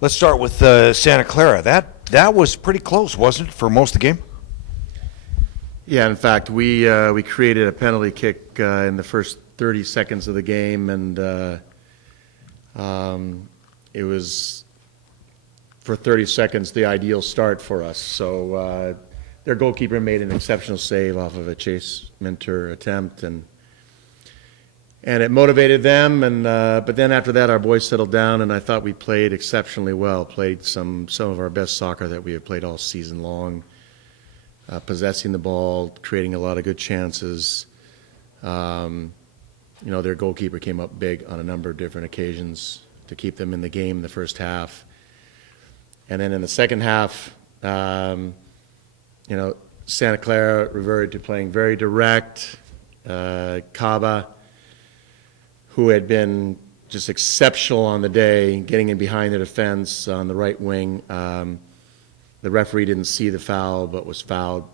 Let's start with Santa Clara. That was pretty close, wasn't it, for most of the game? Yeah, in fact, we created a penalty kick in the first 30 seconds of the game, and it was, for 30 seconds, the ideal start for us. So their goalkeeper made an exceptional save off of a Chase Minter attempt, and it motivated them. And but then after that, our boys settled down, and I thought we played exceptionally well. Played some of our best soccer that we have played all season long. Possessing the ball, creating a lot of good chances. Their goalkeeper came up big on a number of different occasions to keep them in the game in the first half. And then in the second half, Santa Clara reverted to playing very direct. Cava, who had been just exceptional on the day, getting in behind the defense on the right wing. The referee didn't see the foul, but was fouled,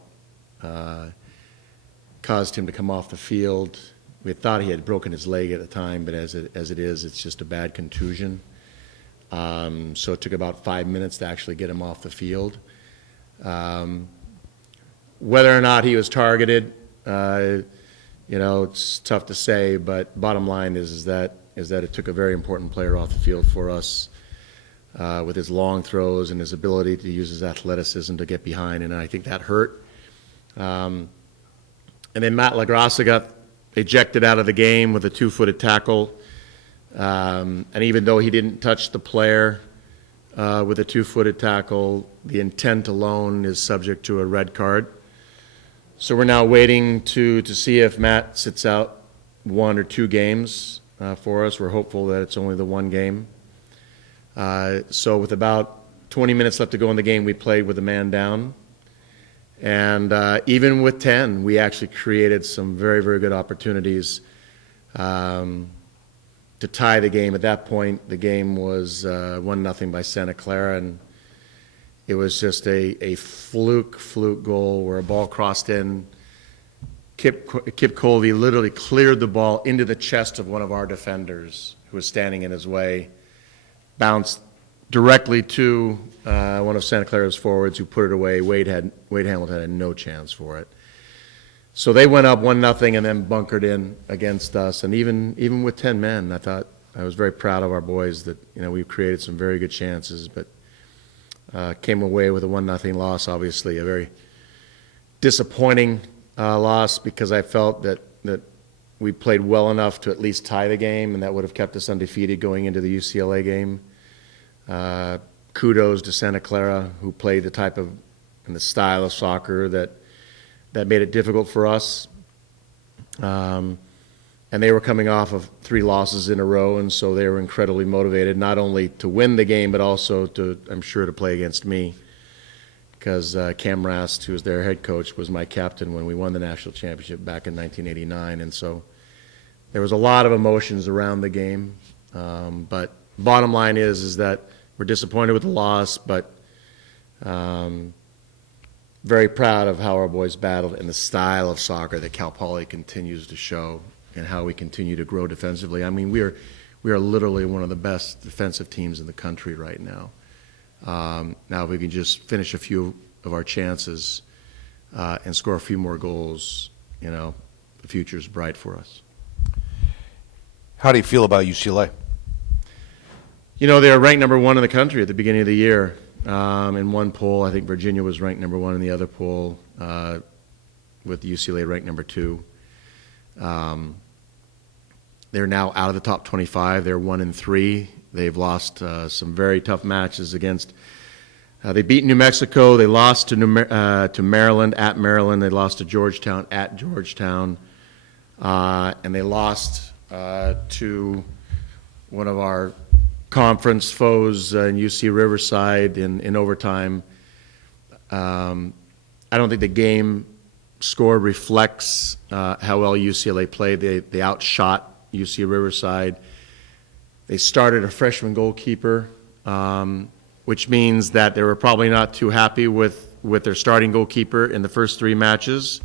caused him to come off the field. We had thought he had broken his leg at the time, but as it is, it's just a bad contusion. So it took about 5 minutes to actually get him off the field. Whether or not he was targeted, it's tough to say, but bottom line is that it took a very important player off the field for us. With his long throws and his ability to use his athleticism to get behind, and I think that hurt. And then Matt LaGrassa got ejected out of the game with a 2-footed tackle, and even though he didn't touch the player with a 2-footed tackle, the intent alone is subject to a red card. So we're now waiting to see if Matt sits out 1 or 2 games for us. We're hopeful that it's only the 1 game. So with about 20 minutes left to go in the game, we played with a man down. And even with 10, we actually created some very, very good opportunities to tie the game. At that point, the game was 1-0 by Santa Clara, and it was just a fluke goal where a ball crossed in. Kip Colby literally cleared the ball into the chest of one of our defenders who was standing in his way. Bounced directly to one of Santa Clara's forwards, who put it away. Wade Hamilton had no chance for it. So they went up 1-0 and then bunkered in against us. And even with 10 men, I was very proud of our boys that we created some very good chances, but came away with a 1-0 loss. Obviously, a very disappointing loss, because I felt that we played well enough to at least tie the game, and that would have kept us undefeated going into the UCLA game. Kudos to Santa Clara, who played the type of and the style of soccer that made it difficult for us. And they were coming off of 3 losses in a row, and so they were incredibly motivated, not only to win the game, but also I'm sure, to play against me. Because Cam Rast, who was their head coach, was my captain when we won the national championship back in 1989. And so there was a lot of emotions around the game. But bottom line is that we're disappointed with the loss, but very proud of how our boys battled and the style of soccer that Cal Poly continues to show, and how we continue to grow defensively. I mean, we are literally one of the best defensive teams in the country right now. Now, if we can just finish a few of our chances and score a few more goals, the future's bright for us. How do you feel about UCLA? They were ranked number 1 in the country at the beginning of the year. In one poll, I think Virginia was ranked number 1 in the other poll, with UCLA ranked number 2. They're now out of the top 25. They're 1-3. They've lost some very tough matches against. They beat New Mexico. They lost to Maryland at Maryland. They lost to Georgetown at Georgetown, and they lost to one of our conference foes in UC Riverside in overtime. I don't think the game score reflects how well UCLA played. They outshot UC Riverside. They started a freshman goalkeeper, which means that they were probably not too happy with their starting goalkeeper in the first 3 matches.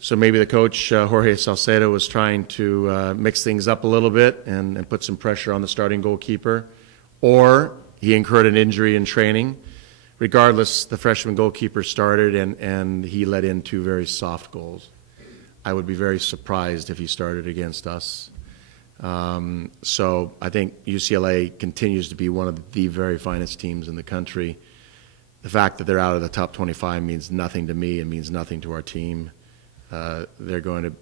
So maybe the coach, Jorge Salcedo, was trying to mix things up a little bit and put some pressure on the starting goalkeeper. Or he incurred an injury in training. Regardless, the freshman goalkeeper started, and he let in 2 very soft goals. I would be very surprised if he started against us. So I think UCLA continues to be one of the very finest teams in the country. The fact that they're out of the top 25 means nothing to me and means nothing to our team. They're going to,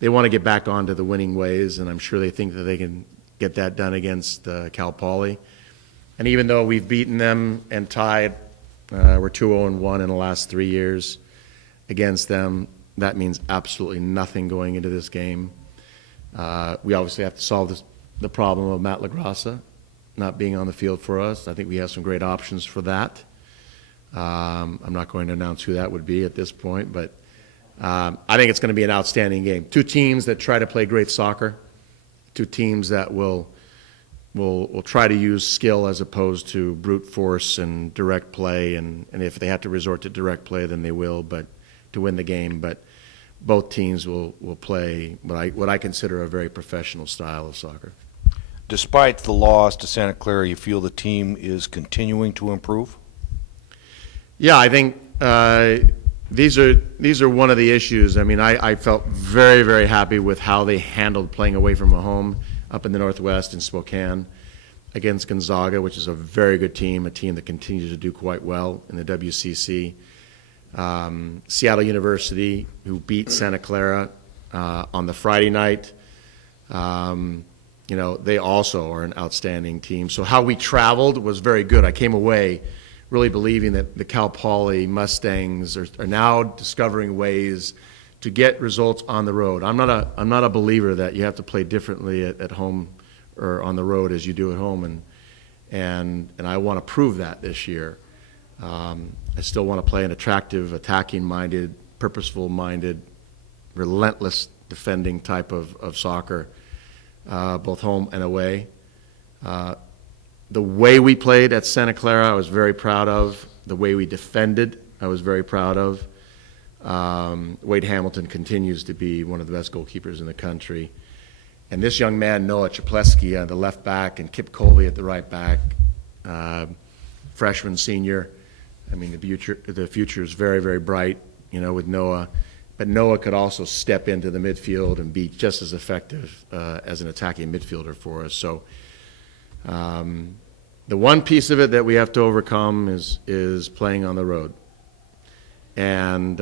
they want to get back onto the winning ways, and I'm sure they think that they can get that done against Cal Poly. And even though we've beaten them and tied, we're 2-0-1 in the last 3 years against them, that means absolutely nothing going into this game. We obviously have to solve the problem of Matt LaGrassa not being on the field for us. I think we have some great options for that. I'm not going to announce who that would be at this point, but I think it's going to be an outstanding game. 2 teams that try to play great soccer, 2 teams that will try to use skill as opposed to brute force and direct play, and if they have to resort to direct play, then they will, but to win the game. But both teams will play what I consider a very professional style of soccer. Despite the loss to Santa Clara, you feel the team is continuing to improve? Yeah, I think these are one of the issues. I felt very, very happy with how they handled playing away from home up in the Northwest in Spokane against Gonzaga, which is a very good team, a team that continues to do quite well in the WCC. Seattle University, who beat Santa Clara on the Friday night. They also are an outstanding team. So how we traveled was very good. I came away really believing that the Cal Poly Mustangs are now discovering ways to get results on the road. I'm not a believer that you have to play differently at home or on the road as you do at home, and I want to prove that this year. I still want to play an attractive, attacking-minded, purposeful-minded, relentless defending type of soccer, both home and away. The way we played at Santa Clara, I was very proud of. The way we defended, I was very proud of. Wade Hamilton continues to be one of the best goalkeepers in the country. And this young man, Noah Czapleski, the left back, and Kip Coley at the right back, freshman, senior. The future is very, very bright, with Noah. But Noah could also step into the midfield and be just as effective as an attacking midfielder for us. So the one piece of it that we have to overcome is playing on the road. And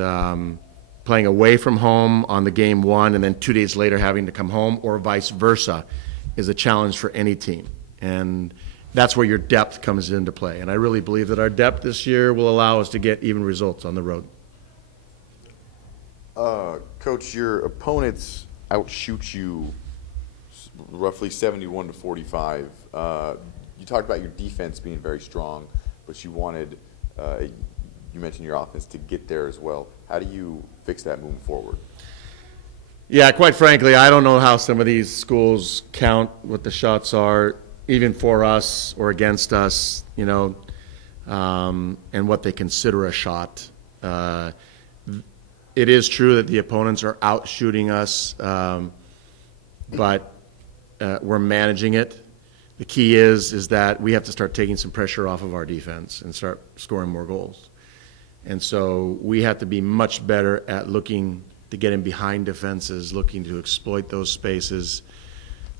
playing away from home on the game 1 and then 2 days later having to come home, or vice versa, is a challenge for any team. And that's where your depth comes into play. And I really believe that our depth this year will allow us to get even results on the road. Coach, your opponents outshoot you roughly 71-45. You talked about your defense being very strong, but you wanted, you mentioned your offense to get there as well. How do you fix that moving forward? Yeah, quite frankly, I don't know how some of these schools count what the shots are, even for us or against us, and what they consider a shot. It is true that the opponents are out shooting us, but we're managing it. The key is that we have to start taking some pressure off of our defense and start scoring more goals. And so we have to be much better at looking to get in behind defenses, looking to exploit those spaces.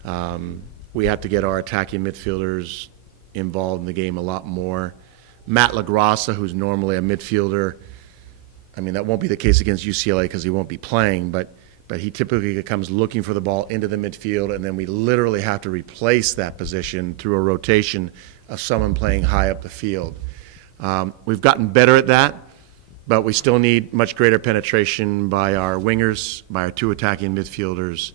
We have to get our attacking midfielders involved in the game a lot more. Matt LaGrassa, who's normally a midfielder, that won't be the case against UCLA because he won't be playing, but he typically comes looking for the ball into the midfield, and then we literally have to replace that position through a rotation of someone playing high up the field. We've gotten better at that, but we still need much greater penetration by our wingers, by our 2 attacking midfielders.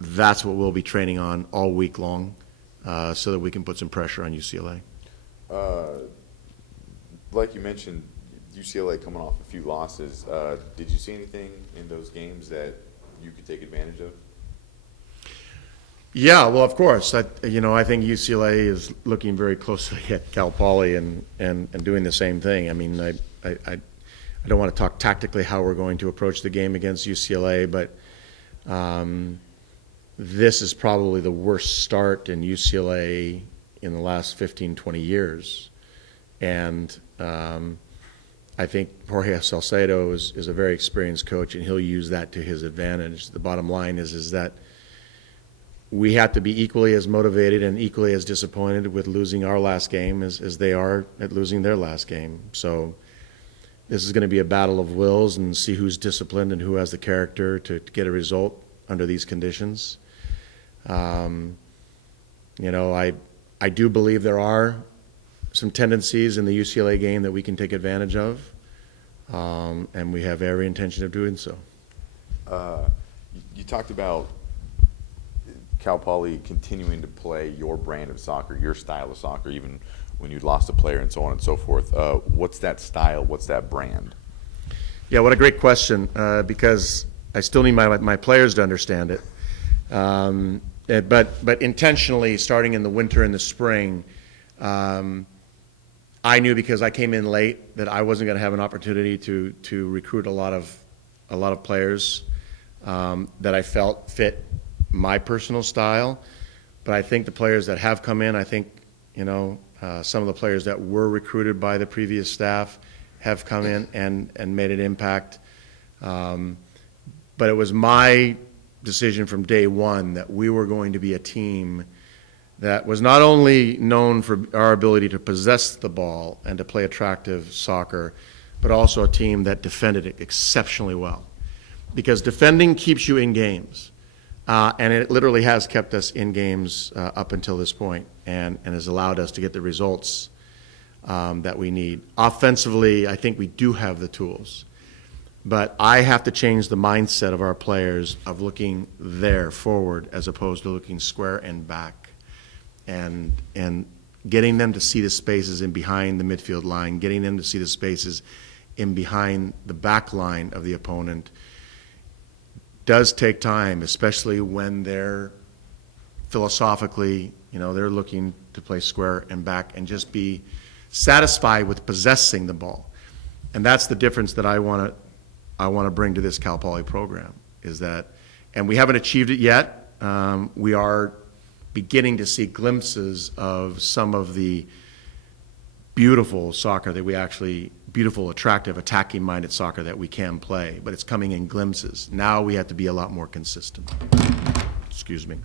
That's what we'll be training on all week long so that we can put some pressure on UCLA. Like you mentioned, UCLA coming off a few losses. Did you see anything in those games that you could take advantage of? Yeah, well, of course. I think UCLA is looking very closely at Cal Poly and doing the same thing. I don't want to talk tactically how we're going to approach the game against UCLA, but this is probably the worst start in UCLA in the last 15, 20 years. And I think Jorge Salcedo is a very experienced coach, and he'll use that to his advantage. The bottom line is that we have to be equally as motivated and equally as disappointed with losing our last game as they are at losing their last game. So this is going to be a battle of wills and see who's disciplined and who has the character to get a result under these conditions. You know, I do believe there are some tendencies in the UCLA game that we can take advantage of, and we have every intention of doing so. You talked about Cal Poly continuing to play your brand of soccer, your style of soccer, even when you'd lost a player and so on and so forth. What's that style? What's that brand? Yeah, what a great question, because I still need my players to understand it. But intentionally, starting in the winter and the spring, I knew because I came in late that I wasn't going to have an opportunity to recruit a lot of players that I felt fit my personal style. But I think the players that have come in, I think, you know, some of the players that were recruited by the previous staff have come in and made an impact. But it was my decision from day one that we were going to be a team that was not only known for our ability to possess the ball and to play attractive soccer, but also a team that defended it exceptionally well. Because defending keeps you in games. And it literally has kept us in games up until this point, and has allowed us to get the results that we need. Offensively, I think we do have the tools. But I have to change the mindset of our players of looking there forward as opposed to looking square and back. And getting them to see the spaces in behind the midfield line, getting them to see the spaces in behind the back line of the opponent does take time, especially when they're philosophically, you know, they're looking to play square and back and just be satisfied with possessing the ball. And that's the difference that I want to bring to this Cal Poly program, is that, and we haven't achieved it yet. We are beginning to see glimpses of some of the beautiful soccer that we actually, beautiful, attractive, attacking-minded soccer that we can play, but it's coming in glimpses. Now we have to be a lot more consistent. Excuse me.